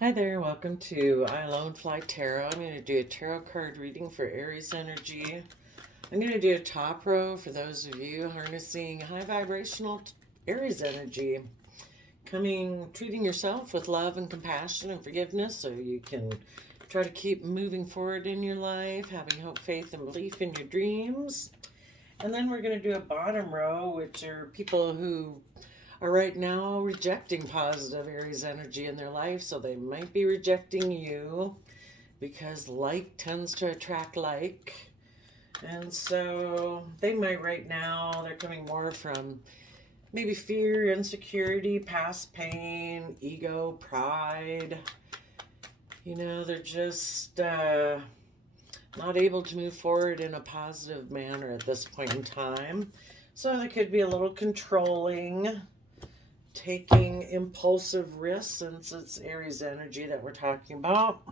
Hi there, welcome to I Alone Fly Tarot. I'm going to do a tarot card reading for Aries energy. I'm going to do a top row for those of you harnessing high vibrational Aries energy. Treating yourself with love and compassion and forgiveness so you can try to keep moving forward in your life, having hope, faith, and belief in your dreams. And then we're going to do a bottom row, which are people who are right now rejecting positive Aries energy in their life, so they might be rejecting you because like tends to attract like. And so they might right now, they're coming more from maybe fear, insecurity, past pain, ego, pride. They're just not able to move forward in a positive manner at this point in time. So they could be a little controlling, taking impulsive risks, since it's Aries energy that we're talking about.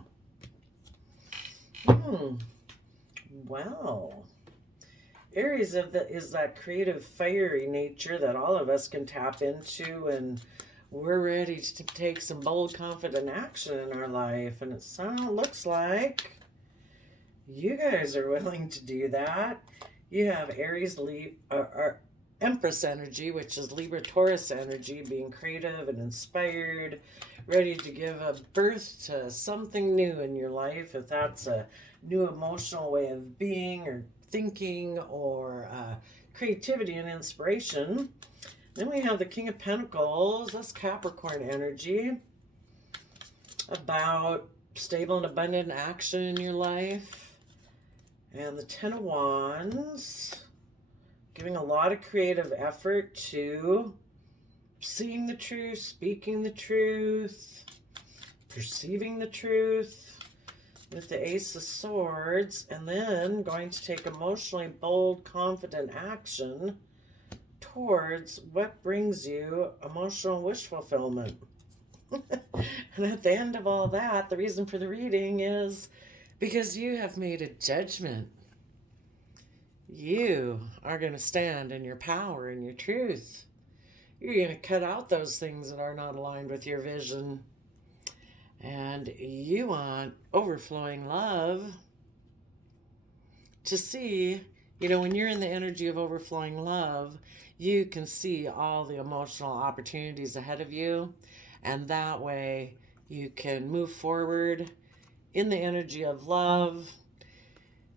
Well, Aries is that creative, fiery nature that all of us can tap into, and we're ready to take some bold, confident action in our life. And it looks like you guys are willing to do that. You have Aries, Empress energy, which is Libra Taurus energy, being creative and inspired, ready to give a birth to something new in your life, if that's a new emotional way of being or thinking or creativity and inspiration. Then we have the King of Pentacles, that's Capricorn energy, about stable and abundant action in your life. And the Ten of Wands, giving a lot of creative effort to seeing the truth, speaking the truth, perceiving the truth, with the Ace of Swords, and then going to take emotionally bold, confident action towards what brings you emotional wish fulfillment. And at the end of all that, the reason for the reading is because you have made a judgment. You are going to stand in your power and your truth. You're going to cut out those things that are not aligned with your vision. And you want overflowing love to see, when you're in the energy of overflowing love, you can see all the emotional opportunities ahead of you. And that way you can move forward in the energy of love.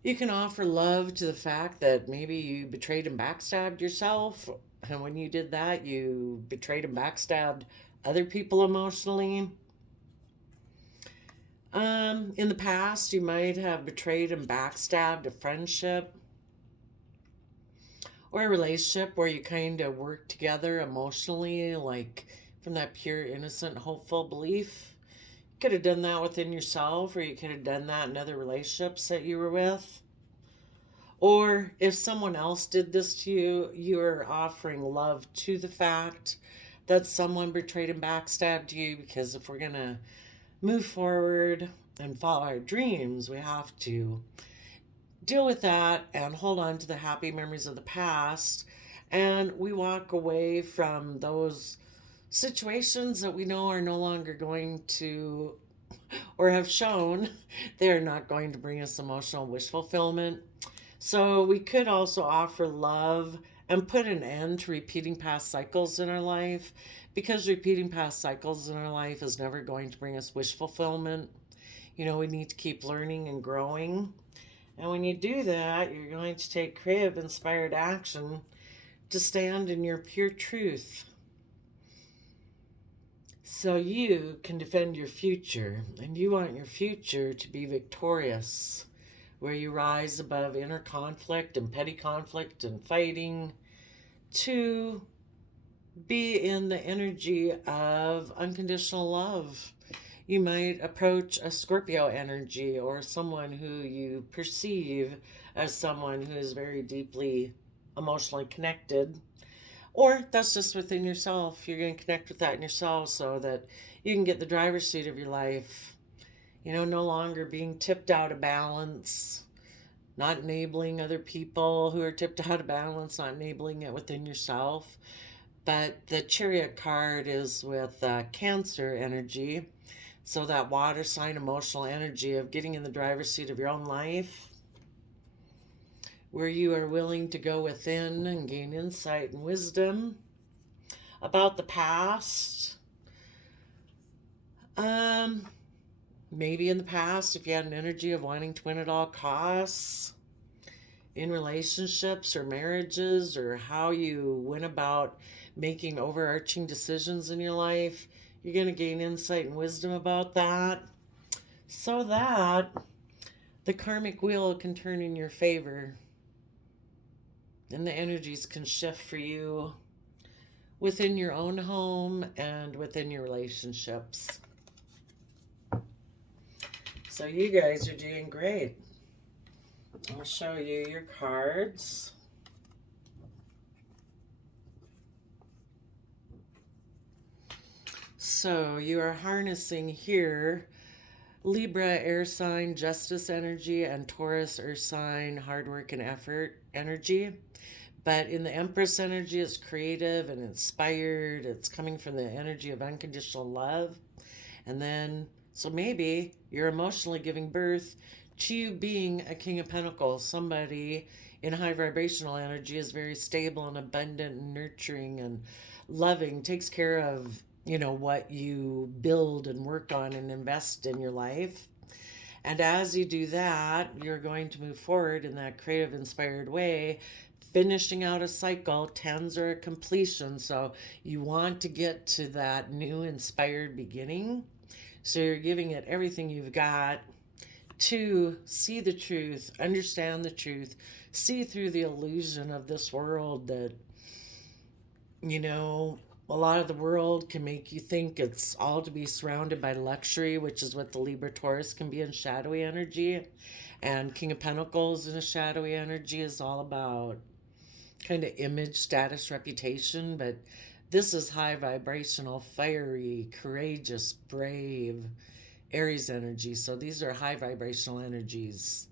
You can offer love to the fact that maybe you betrayed and backstabbed yourself. And when you did that, you betrayed and backstabbed other people emotionally. In the past, you might have betrayed and backstabbed a friendship or a relationship where you kind of work together emotionally, like from that pure, innocent, hopeful belief. You could have done that within yourself, or you could have done that in other relationships that you were with. Or if someone else did this to you, you are offering love to the fact that someone betrayed and backstabbed you, because if we're going to move forward and follow our dreams, we have to deal with that and hold on to the happy memories of the past. And we walk away from those situations that we know are no longer going to, or have shown they are not going to bring us emotional wish fulfillment. So we could also offer love and put an end to repeating past cycles in our life, because repeating past cycles in our life is never going to bring us wish fulfillment. We need to keep learning and growing. And when you do that, you're going to take creative, inspired action to stand in your pure truth, so you can defend your future. And you want your future to be victorious, where you rise above inner conflict and petty conflict and fighting, to be in the energy of unconditional love. You might approach a Scorpio energy, or someone who you perceive as someone who is very deeply emotionally connected. Or that's just within yourself. You're going to connect with that in yourself so that you can get the driver's seat of your life. No longer being tipped out of balance, not enabling other people who are tipped out of balance, not enabling it within yourself. But the Chariot card is with Cancer energy. So that water sign emotional energy of getting in the driver's seat of your own life, where you are willing to go within and gain insight and wisdom about the past. Maybe in the past, if you had an energy of wanting to win at all costs in relationships or marriages, or how you went about making overarching decisions in your life, you're going to gain insight and wisdom about that, so that the karmic wheel can turn in your favor and the energies can shift for you within your own home and within your relationships. So you guys are doing great. I'll show you your cards. So you are harnessing here Libra, air sign, justice energy, and Taurus, earth sign, hard work and effort energy. But in the Empress energy, it's creative and inspired. It's coming from the energy of unconditional love. And then, so maybe you're emotionally giving birth to you being a King of Pentacles. Somebody in high vibrational energy is very stable and abundant and nurturing and loving, takes care of, you know, what you build and work on and invest in your life. And as you do that, you're going to move forward in that creative, inspired way, finishing out a cycle. Tens are a completion, so you want to get to that new inspired beginning. So you're giving it everything you've got to see the truth, understand the truth, see through the illusion of this world that, you know, a lot of the world can make you think it's all to be surrounded by luxury, which is what the Libra Taurus can be in shadowy energy. And King of Pentacles in a shadowy energy is all about kind of image, status, reputation. But this is high vibrational, fiery, courageous, brave Aries energy. So these are high vibrational energies.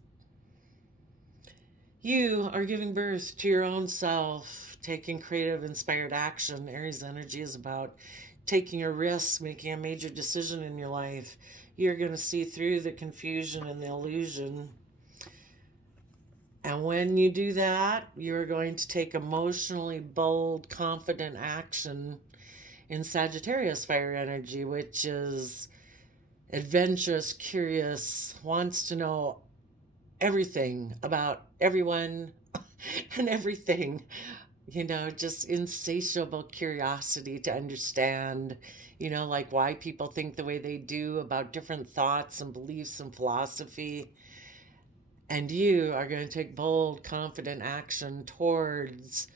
You are giving birth to your own self, taking creative, inspired action. Aries energy is about taking a risk, making a major decision in your life. You're going to see through the confusion and the illusion. And when you do that, you're going to take emotionally bold, confident action in Sagittarius fire energy, which is adventurous, curious, wants to know everything about everyone and everything. You know, just insatiable curiosity to understand, you know, like why people think the way they do about different thoughts and beliefs and philosophy. And you are going to take bold, confident action towards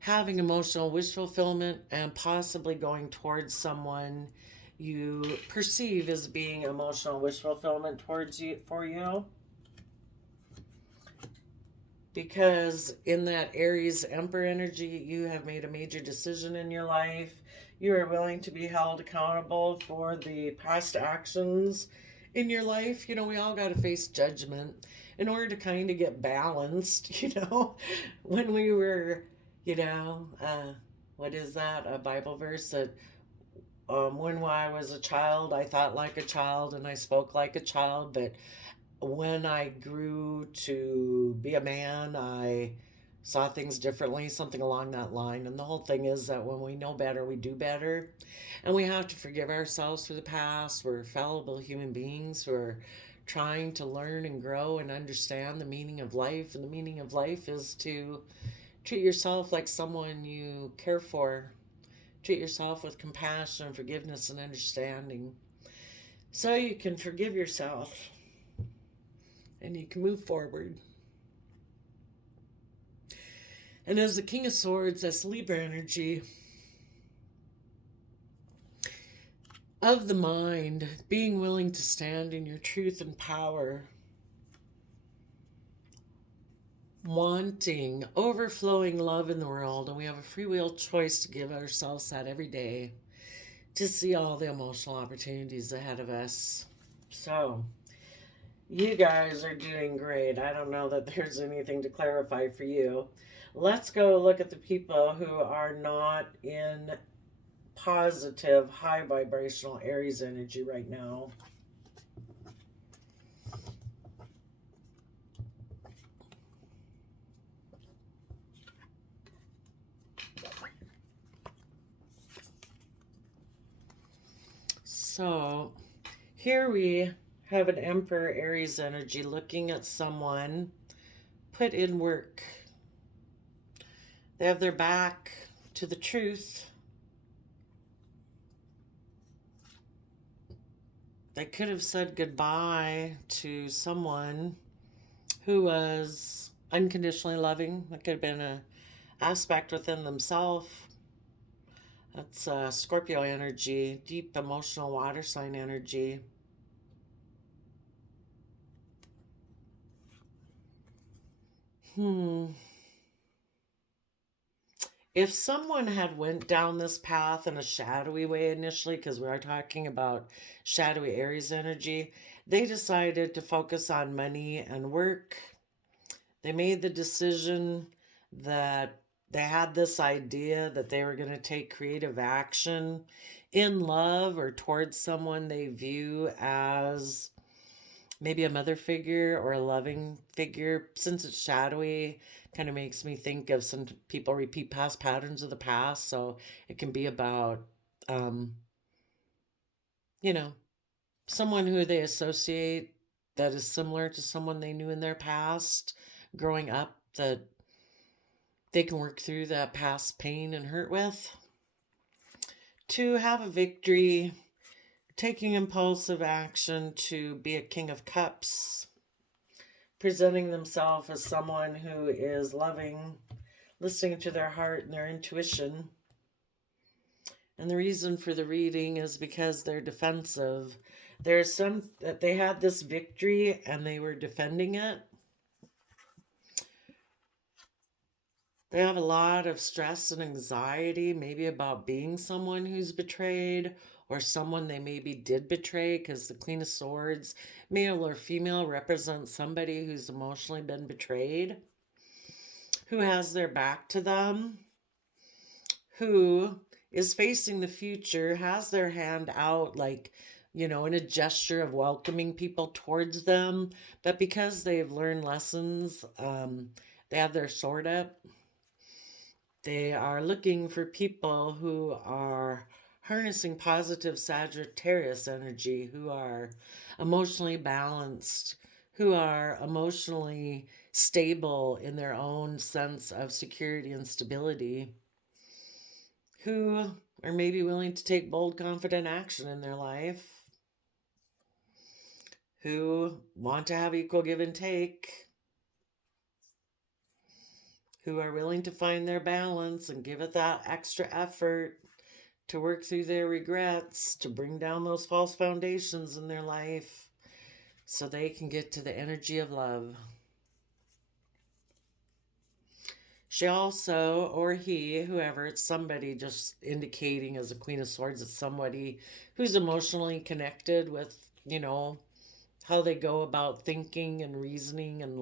having emotional wish fulfillment and possibly going towards someone you perceive as being emotional wish fulfillment towards you, for you. Because in that Aries Emperor energy, you have made a major decision in your life. You are willing to be held accountable for the past actions in your life. You know, we all got to face judgment in order to kind of get balanced, you know. When we were, you know, what is that? A Bible verse that when I was a child, I thought like a child and I spoke like a child, but when I grew to be a man, I saw things differently, something along that line. And the whole thing is that when we know better, we do better. And we have to forgive ourselves for the past. We're fallible human beings who are trying to learn and grow and understand the meaning of life. And the meaning of life is to treat yourself like someone you care for. Treat yourself with compassion, forgiveness, and understanding. So you can forgive yourself. And you can move forward. And as the King of Swords, that's Libra energy of the mind, being willing to stand in your truth and power, wanting, overflowing love in the world. And we have a free will choice to give ourselves that every day to see all the emotional opportunities ahead of us. So you guys are doing great. I don't know that there's anything to clarify for you. Let's go look at the people who are not in positive, high vibrational Aries energy right now. So here we have an Emperor Aries energy looking at someone put in work. They have their back to the truth. They could have said goodbye to someone who was unconditionally loving. That could have been an aspect within themselves. That's Scorpio energy, deep emotional water sign energy. If someone had went down this path in a shadowy way initially, because we are talking about shadowy Aries energy, they decided to focus on money and work. They made the decision that they had this idea that they were going to take creative action in love or towards someone they view as maybe a mother figure or a loving figure. Since it's shadowy, kind of makes me think of some people repeat past patterns of the past. So it can be about, you know, someone who they associate that is similar to someone they knew in their past growing up, that they can work through that past pain and hurt with. To have a victory, taking impulsive action, to be a King of Cups, presenting themselves as someone who is loving, listening to their heart and their intuition. And the reason for the reading is because they're defensive. There's some that they had this victory and they were defending it. They have a lot of stress and anxiety, maybe about being someone who's betrayed or someone they maybe did betray, because the Queen of Swords, male or female, represents somebody who's emotionally been betrayed, who has their back to them, who is facing the future, has their hand out, like, in a gesture of welcoming people towards them. But because they've learned lessons, they have their sword up. They are looking for people who are harnessing positive Sagittarius energy, who are emotionally balanced, who are emotionally stable in their own sense of security and stability, who are maybe willing to take bold, confident action in their life, who want to have equal give and take, who are willing to find their balance and give it that extra effort to work through their regrets, to bring down those false foundations in their life so they can get to the energy of love. She also, or he, whoever, it's somebody just indicating as a Queen of Swords, it's somebody who's emotionally connected with, how they go about thinking and reasoning and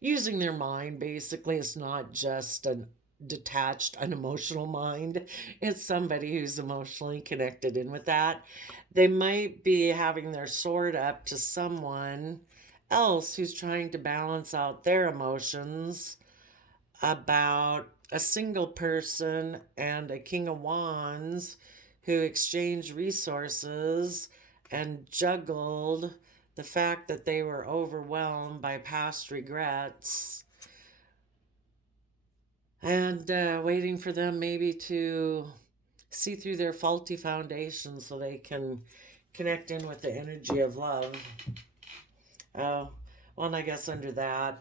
using their mind. Basically, it's not just a detached, unemotional mind. It's somebody who's emotionally connected in with that. They might be having their sword up to someone else who's trying to balance out their emotions about a single person and a King of Wands who exchanged resources and juggled the fact that they were overwhelmed by past regrets and waiting for them maybe to see through their faulty foundations so they can connect in with the energy of love. Well, and I guess under that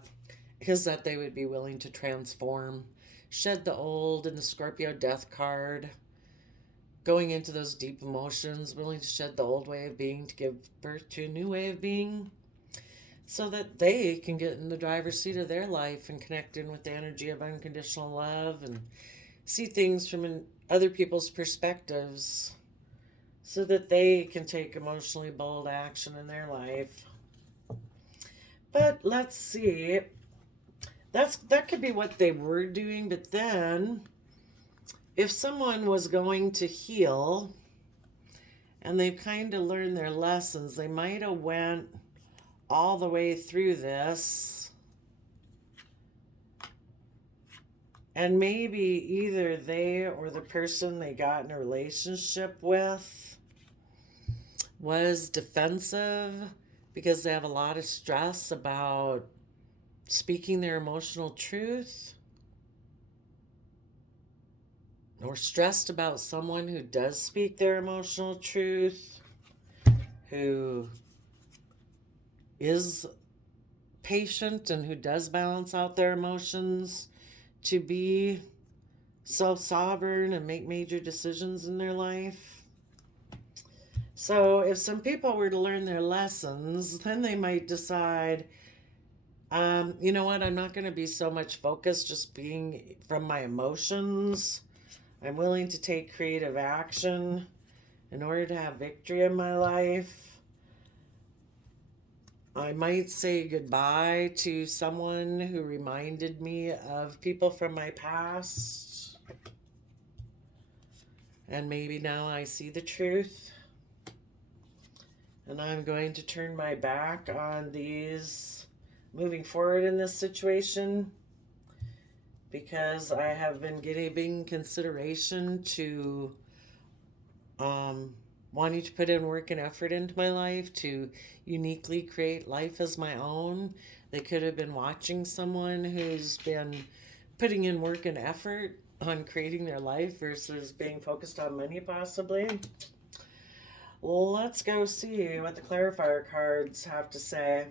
is that they would be willing to transform, shed the old in the Scorpio death card, going into those deep emotions, willing to shed the old way of being to give birth to a new way of being, so that they can get in the driver's seat of their life and connect in with the energy of unconditional love and see things from other people's perspectives so that they can take emotionally bold action in their life. But let's see. That could be what they were doing, but then if someone was going to heal and they've kind of learned their lessons, they might have went all the way through this, and maybe either they or the person they got in a relationship with was defensive because they have a lot of stress about speaking their emotional truth, or stressed about someone who does speak their emotional truth, who is patient and who does balance out their emotions to be self-sovereign and make major decisions in their life. So if some people were to learn their lessons, then they might decide, you know what, I'm not going to be so much focused just being from my emotions. I'm willing to take creative action in order to have victory in my life. I might say goodbye to someone who reminded me of people from my past. And maybe now I see the truth. And I'm going to turn my back on these moving forward in this situation, because I have been giving consideration to wanting to put in work and effort into my life to uniquely create life as my own. They could have been watching someone who's been putting in work and effort on creating their life versus being focused on money, possibly. Well, let's go see what the clarifier cards have to say.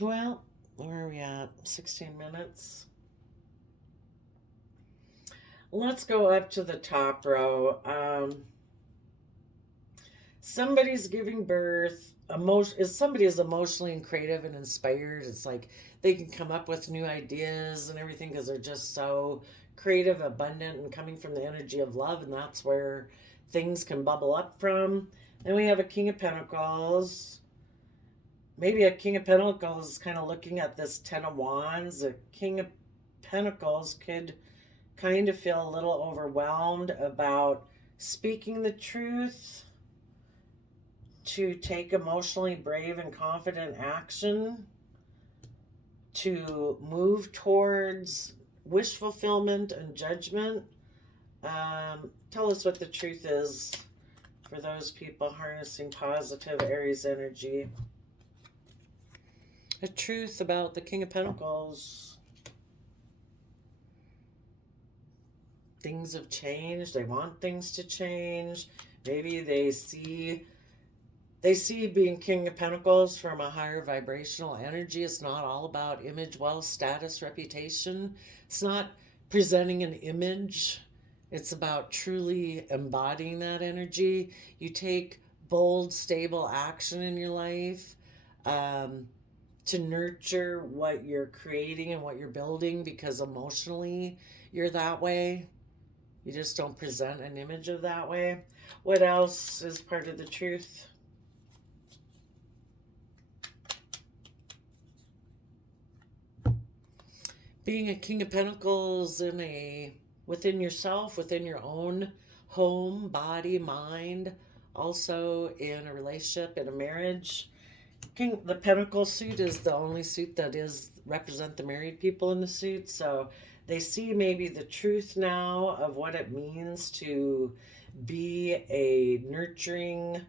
Well, where are we at? 16 minutes. Let's go up to the top row. Somebody's giving birth. Somebody is emotionally and creative and inspired. It's like they can come up with new ideas and everything because they're just so creative, abundant, and coming from the energy of love, and that's where things can bubble up from. Then we have a King of Pentacles. Maybe a King of Pentacles is kind of looking at this Ten of Wands. A King of Pentacles could kind of feel a little overwhelmed about speaking the truth, to take emotionally brave and confident action, to move towards wish fulfillment and judgment. Tell us what the truth is for those people harnessing positive Aries energy. The truth about the King of Pentacles. Things have changed. They want things to change. Maybe they see being King of Pentacles from a higher vibrational energy. It's not all about image, wealth, status, reputation. It's not presenting an image. It's about truly embodying that energy. You take bold, stable action in your life to nurture what you're creating and what you're building, because emotionally you're that way. You just don't present an image of that way. What else is part of the truth? Being a King of Pentacles within yourself, within your own home, body, mind, also in a relationship, in a marriage. The Pentacle suit is the only suit that represent the married people in the suit, so they see maybe the truth now of what it means to be a nurturing,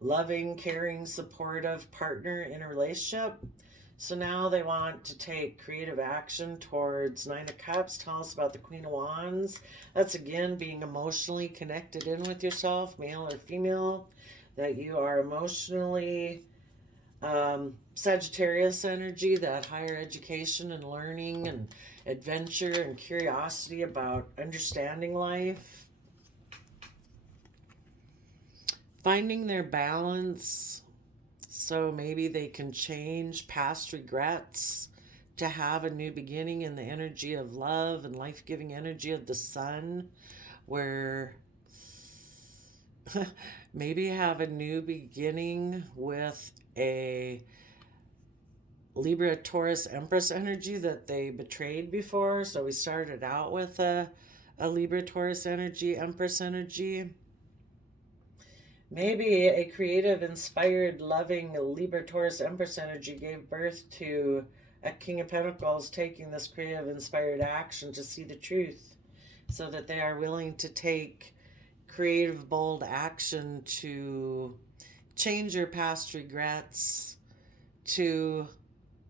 loving, caring, supportive partner in a relationship. So now they want to take creative action towards Nine of Cups. Tell us about the Queen of Wands. That's again being emotionally connected in with yourself, male or female, that you are emotionally Sagittarius energy, that higher education and learning and adventure and curiosity about understanding life. Finding their balance, so maybe they can change past regrets to have a new beginning in the energy of love and life-giving energy of the sun, where maybe have a new beginning with a Libra, Taurus, Empress energy that they betrayed before. So we started out with a Libra, Taurus energy, Empress energy. Maybe a creative, inspired, loving Libra, Taurus, Empress energy gave birth to a King of Pentacles taking this creative, inspired action to see the truth, so that they are willing to take creative, bold action to change their past regrets, to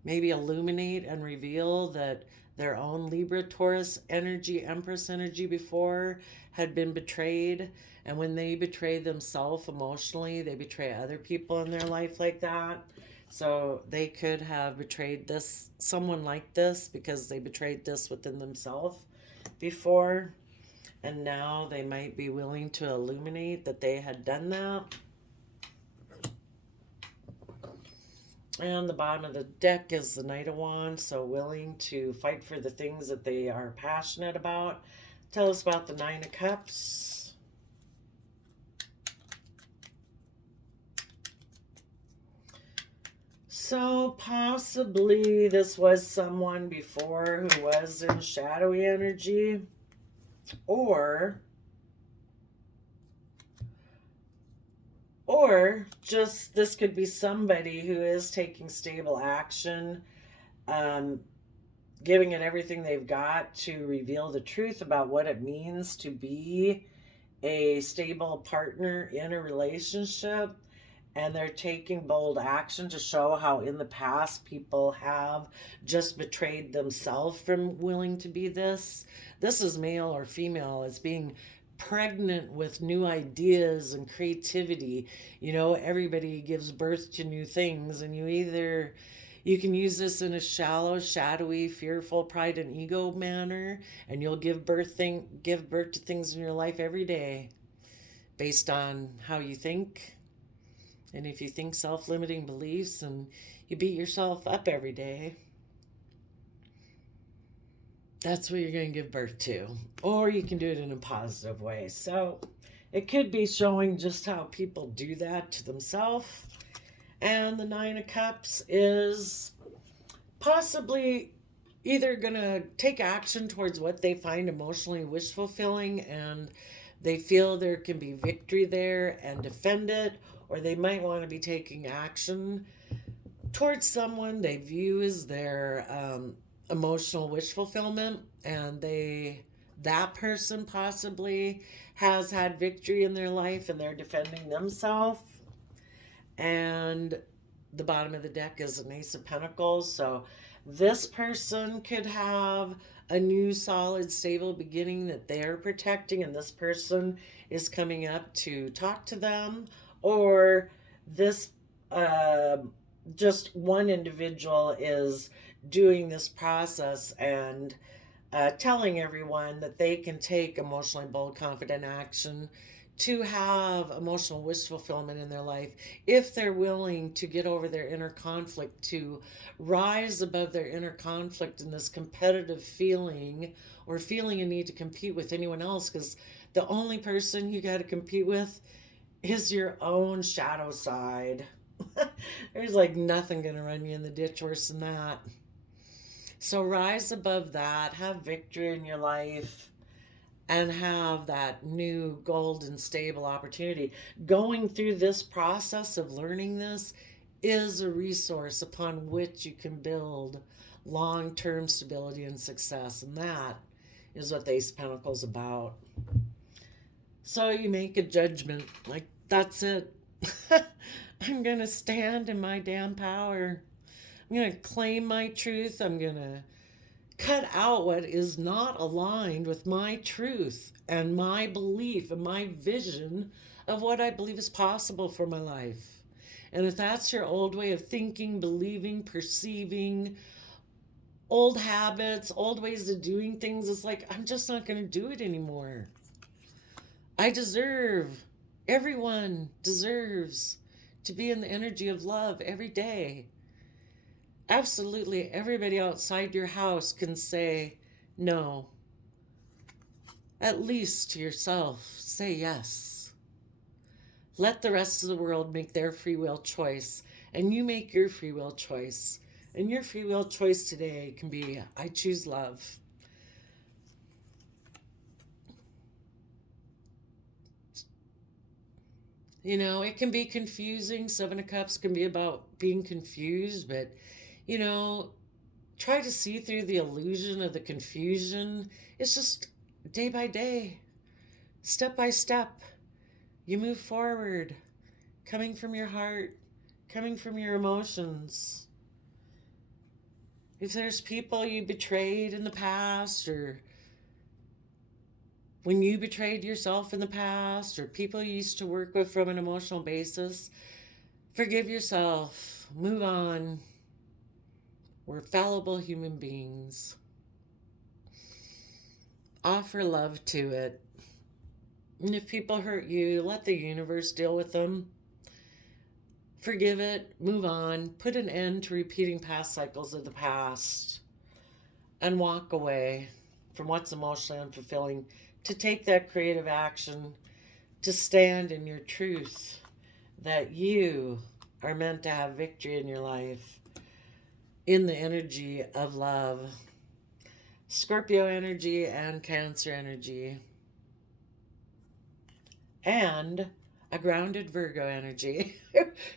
maybe illuminate and reveal that their own Libra, Taurus energy, Empress energy before had been betrayed. And when they betray themselves emotionally, they betray other people in their life like that. So they could have betrayed someone like this because they betrayed this within themselves before. And now they might be willing to illuminate that they had done that. And the bottom of the deck is the Knight of Wands, so willing to fight for the things that they are passionate about. Tell us about the Nine of Cups. So possibly this was someone before who was in shadowy energy, or just this could be somebody who is taking stable action, giving it everything they've got to reveal the truth about what it means to be a stable partner in a relationship. And they're taking bold action to show how in the past people have just betrayed themselves from willing to be this. This is male or female. It's being pregnant with new ideas and creativity. You know, everybody gives birth to new things, and you can use this in a shallow, shadowy, fearful, pride and ego manner, and you'll give birth to things in your life every day based on how you think. And if you think self-limiting beliefs and you beat yourself up every day, that's what you're going to give birth to. Or you can do it in a positive way. So it could be showing just how people do that to themselves. And the Nine of Cups is possibly either going to take action towards what they find emotionally wish fulfilling, and they feel there can be victory there and defend it, or they might want to be taking action towards someone they view as their emotional wish fulfillment, and that person possibly has had victory in their life and they're defending themselves. And the bottom of the deck is an Ace of Pentacles, so this person could have a new, solid, stable beginning that they're protecting, and this person is coming up to talk to them. Or this, just one individual is doing this process and telling everyone that they can take emotionally bold, confident action to have emotional wish fulfillment in their life if they're willing to get over their inner conflict, to rise above their inner conflict in this competitive feeling, or feeling a need to compete with anyone else, because the only person you got to compete with is your own shadow side. There's like nothing going to run you in the ditch worse than that. So rise above that, have victory in your life, and have that new golden stable opportunity. Going through this process of learning this is a resource upon which you can build long-term stability and success, and that is what the Ace of Pentacles is about. So you make a judgment, like, that's it. I'm going to stand in my damn power. I'm going to claim my truth. I'm going to cut out what is not aligned with my truth and my belief and my vision of what I believe is possible for my life. And if that's your old way of thinking, believing, perceiving, old habits, old ways of doing things, it's like, I'm just not going to do it anymore. Everyone deserves to be in the energy of love every day. Absolutely everybody outside your house can say no. At least to yourself, say yes. Let the rest of the world make their free will choice, and you make your free will choice. And your free will choice today can be, I choose love. You know, it can be confusing. Seven of Cups can be about being confused, but, you know, try to see through the illusion of the confusion. It's just day by day, step by step. You move forward, coming from your heart, coming from your emotions. If there's people you betrayed in the past, or when you betrayed yourself in the past, or people you used to work with from an emotional basis, forgive yourself, move on. We're fallible human beings. Offer love to it. And if people hurt you, let the universe deal with them. Forgive it, move on, put an end to repeating past cycles of the past, and walk away from what's emotionally unfulfilling, to take that creative action, to stand in your truth, that you are meant to have victory in your life in the energy of love. Scorpio energy and Cancer energy. And a grounded Virgo energy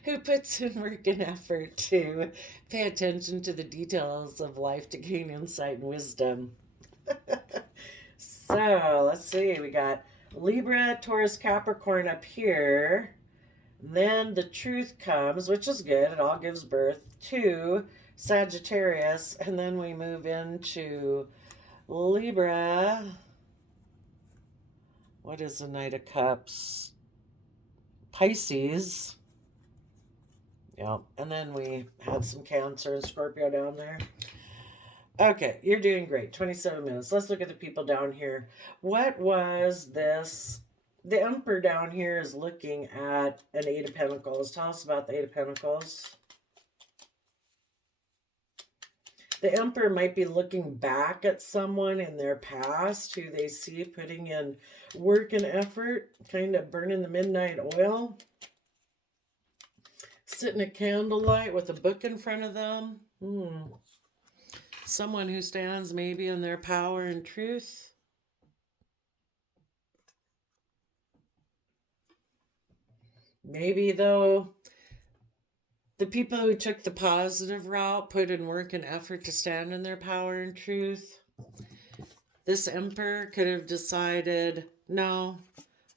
who puts in work and effort to pay attention to the details of life to gain insight and wisdom. So let's see, we got Libra, Taurus, Capricorn up here. Then the truth comes, which is good. It all gives birth to Sagittarius. And then we move into Libra. What is the Knight of Cups? Pisces. Yep. And then we had some Cancer and Scorpio down there. Okay, you're doing great. 27 minutes. Let's look at the people down here. What was this? The Emperor down here is looking at an Eight of Pentacles. Tell us about the Eight of Pentacles. The Emperor might be looking back at someone in their past who they see putting in work and effort, kind of burning the midnight oil. Sitting at candlelight with a book in front of them. Someone who stands maybe in their power and truth. Maybe, though, the people who took the positive route put in work and effort to stand in their power and truth. This Emperor could have decided, no,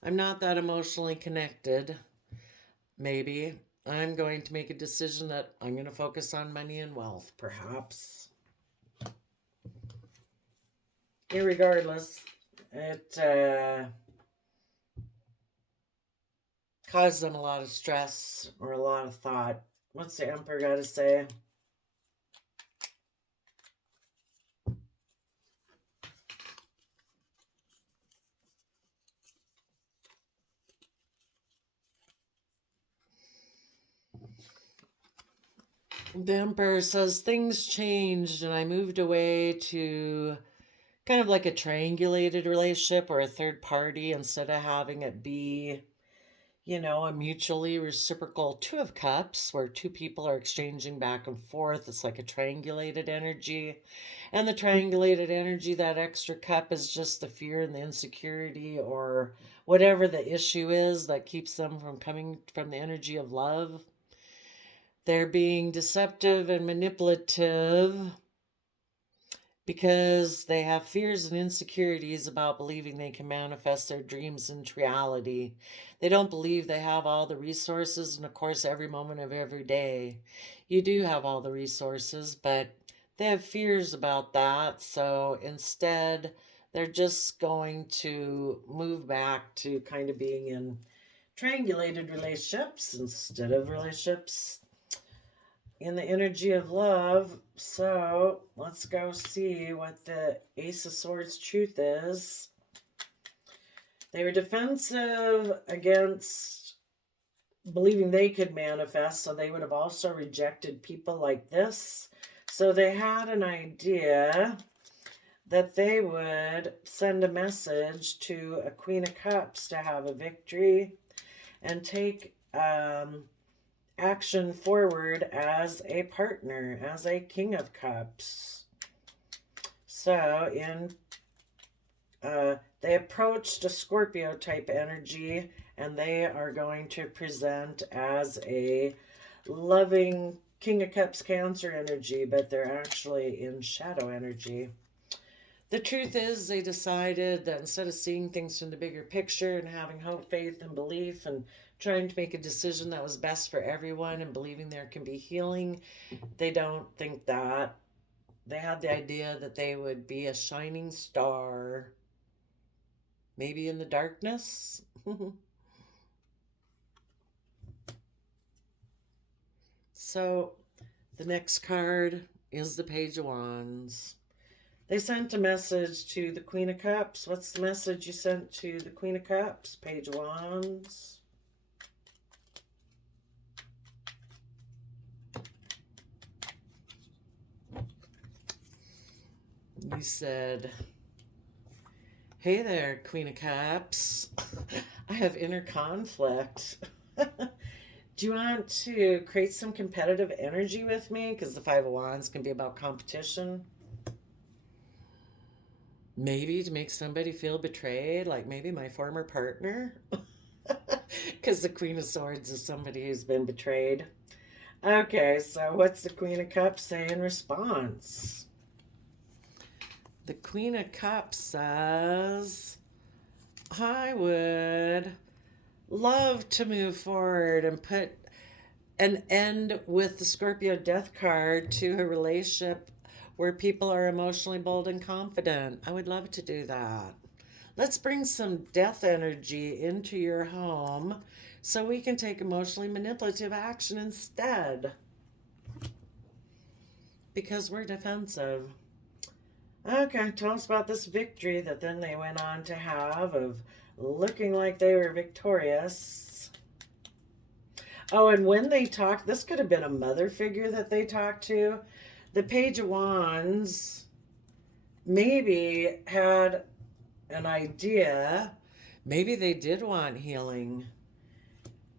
I'm not that emotionally connected. Maybe I'm going to make a decision that I'm going to focus on money and wealth, perhaps. Irregardless, it caused them a lot of stress or a lot of thought. What's the Emperor got to say? The Emperor says, things changed and I moved away to kind of like a triangulated relationship or a third party instead of having it be, you know, a mutually reciprocal Two of Cups where two people are exchanging back and forth. It's like a triangulated energy. And the triangulated energy, that extra cup is just the fear and the insecurity or whatever the issue is that keeps them from coming from the energy of love. They're being deceptive and manipulative because they have fears and insecurities about believing they can manifest their dreams into reality. They don't believe they have all the resources, and of course, every moment of every day, you do have all the resources, but they have fears about that. So instead, they're just going to move back to kind of being in triangulated relationships instead of relationships in the energy of love. So let's go see what the Ace of Swords truth is. They were defensive against believing they could manifest, so they would have also rejected people like this. So they had an idea that they would send a message to a Queen of Cups to have a victory and take action forward as a partner, as a King of Cups. So they approached a Scorpio type energy, and they are going to present as a loving King of Cups Cancer energy, but they're actually in shadow energy. The truth is, they decided that instead of seeing things from the bigger picture and having hope, faith, and belief, and trying to make a decision that was best for everyone and believing there can be healing, they don't think that. They had the idea that they would be a shining star, maybe in the darkness. So the next card is the Page of Wands. They sent a message to the Queen of Cups. What's the message you sent to the Queen of Cups? Page of Wands. You said, hey there, Queen of Cups. I have inner conflict. Do you want to create some competitive energy with me? Because the Five of Wands can be about competition. Maybe to make somebody feel betrayed, like maybe my former partner. Because the Queen of Swords is somebody who's been betrayed. Okay, so what's the Queen of Cups say in response? The Queen of Cups says, I would love to move forward and put an end with the Scorpio Death card to a relationship where people are emotionally bold and confident. I would love to do that. Let's bring some death energy into your home so we can take emotionally manipulative action instead. Because we're defensive. Okay, tell us about this victory that then they went on to have of looking like they were victorious. Oh, and when they talked, this could have been a mother figure that they talked to. The Page of Wands maybe had an idea. Maybe they did want healing.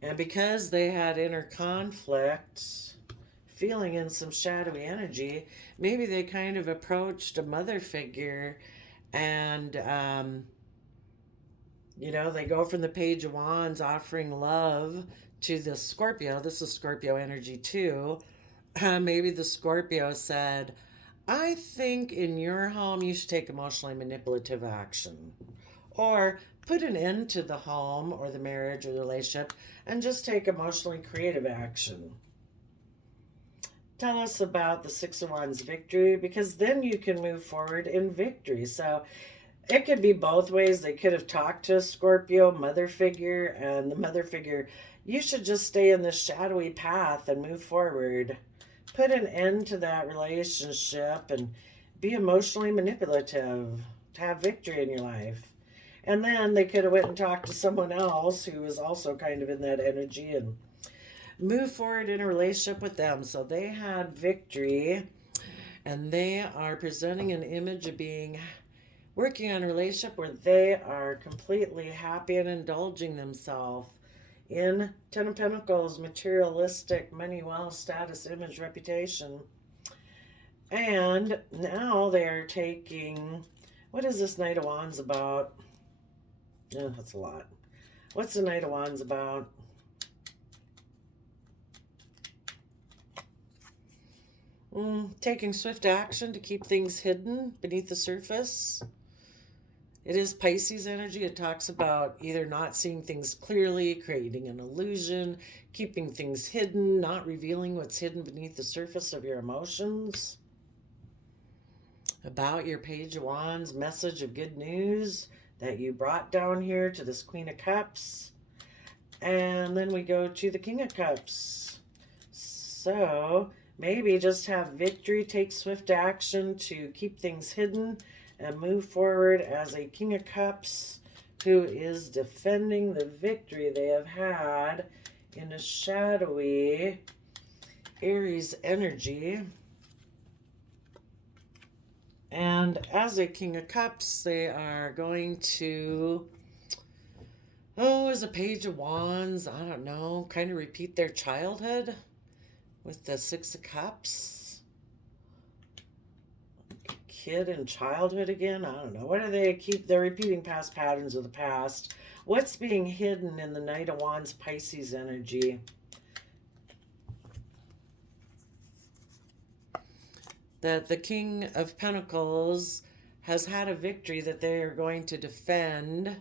And because they had inner conflict, feeling in some shadowy energy, maybe they kind of approached a mother figure and, they go from the Page of Wands offering love to the Scorpio. This is Scorpio energy too. Maybe the Scorpio said, I think in your home you should take emotionally manipulative action. Or put an end to the home or the marriage or the relationship and just take emotionally creative action. Tell us about the Six of Wands victory, because then you can move forward in victory. So it could be both ways. They could have talked to a Scorpio mother figure, and the mother figure, you should just stay in this shadowy path and move forward. Put an end to that relationship and be emotionally manipulative to have victory in your life. And then they could have went and talked to someone else who was also kind of in that energy and move forward in a relationship with them. So they had victory, and they are presenting an image of working on a relationship where they are completely happy and indulging themselves in Ten of Pentacles, materialistic, money, wealth, status, image, reputation. And now they're taking, what is this Knight of Wands about? Oh, that's a lot. What's the Knight of Wands about? Taking swift action to keep things hidden beneath the surface. It is Pisces energy. It talks about either not seeing things clearly, creating an illusion, keeping things hidden, not revealing what's hidden beneath the surface of your emotions. About your Page of Wands, message of good news that you brought down here to this Queen of Cups. And then we go to the King of Cups. So maybe just have victory, take swift action to keep things hidden, and move forward as a King of Cups who is defending the victory they have had in a shadowy Aries energy. And as a King of Cups, they are going to, as a Page of Wands, I don't know, kind of repeat their childhood with the Six of Cups. Kid and childhood again. I don't know. What do they keep? They're repeating past patterns of the past. What's being hidden in the Knight of Wands Pisces energy? That the King of Pentacles has had a victory that they are going to defend.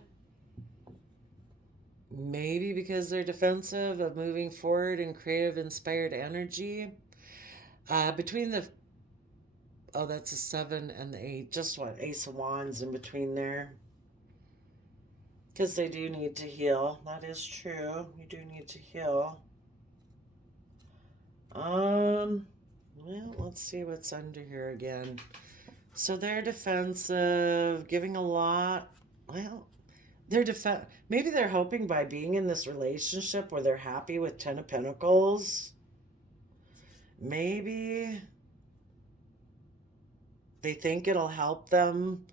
Maybe because they're defensive of moving forward in creative, inspired energy. Between the... Oh, that's a 7 and the 8. Just what? Ace of Wands in between there. Because they do need to heal. That is true. You do need to heal. Well, let's see what's under here again. So they're defensive, giving a lot. Well, they're maybe they're hoping by being in this relationship where they're happy with 10 of Pentacles. Maybe they think it'll help them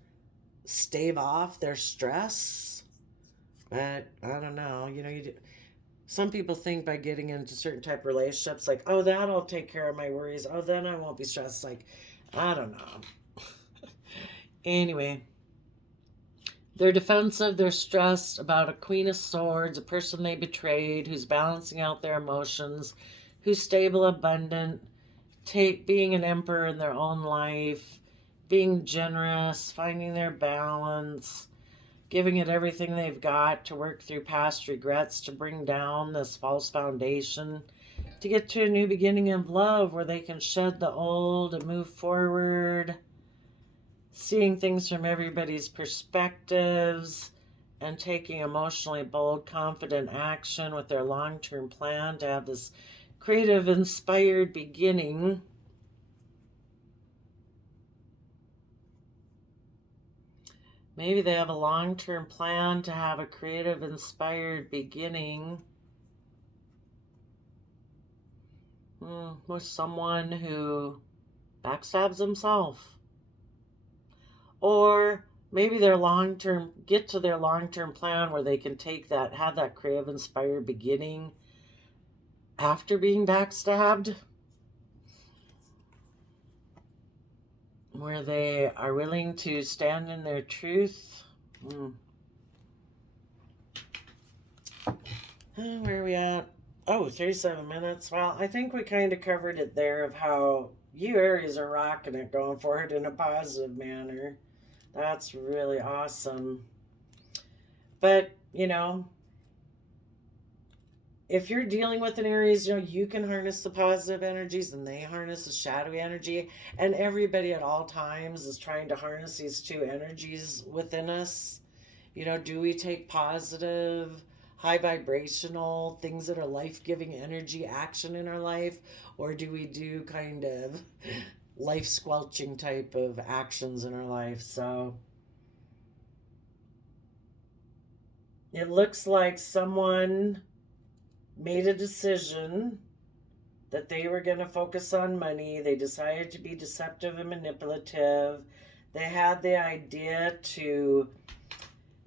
stave off their stress. But I don't know. You know, some people think by getting into certain type of relationships, like, oh, that'll take care of my worries. Oh, then I won't be stressed. Like, I don't know. Anyway, they're defensive. They're stressed about a Queen of Swords, a person they betrayed, who's balancing out their emotions, who's stable, abundant, being an emperor in their own life, being generous, finding their balance, giving it everything they've got to work through past regrets, to bring down this false foundation, to get to a new beginning of love where they can shed the old and move forward, seeing things from everybody's perspectives and taking emotionally bold, confident action with their long-term plan to have this creative, inspired beginning. Maybe they have a long-term plan to have a creative, inspired beginning with someone who backstabs himself. Or maybe their get to their long-term plan where they can have that creative, inspired beginning after being backstabbed. Where they are willing to stand in their truth. Where are we at? Oh, 37 minutes. Well, I think we kind of covered it there of how you Aries are rocking it, going forward in a positive manner. That's really awesome. But, you know, if you're dealing with an Aries, you know, you can harness the positive energies and they harness the shadowy energy. And everybody at all times is trying to harness these two energies within us. You know, do we take positive, high vibrational things that are life-giving energy action in our life? Or do we do kind of life-squelching type of actions in our life? So it looks like someone made a decision that they were going to focus on money. They decided to be deceptive and manipulative. They had the idea to,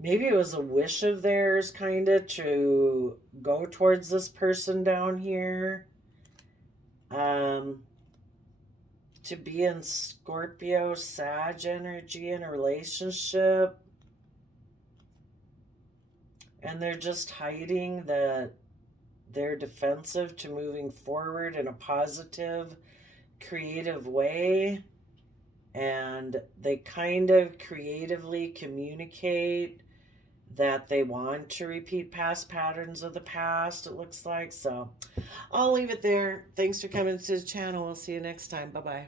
maybe it was a wish of theirs kind of, to go towards this person down here. To be in Scorpio, Sag energy in a relationship. And they're just hiding that they're defensive to moving forward in a positive, creative way. And they kind of creatively communicate that they want to repeat past patterns of the past, it looks like. So I'll leave it there. Thanks for coming to the channel. We'll see you next time. Bye-bye.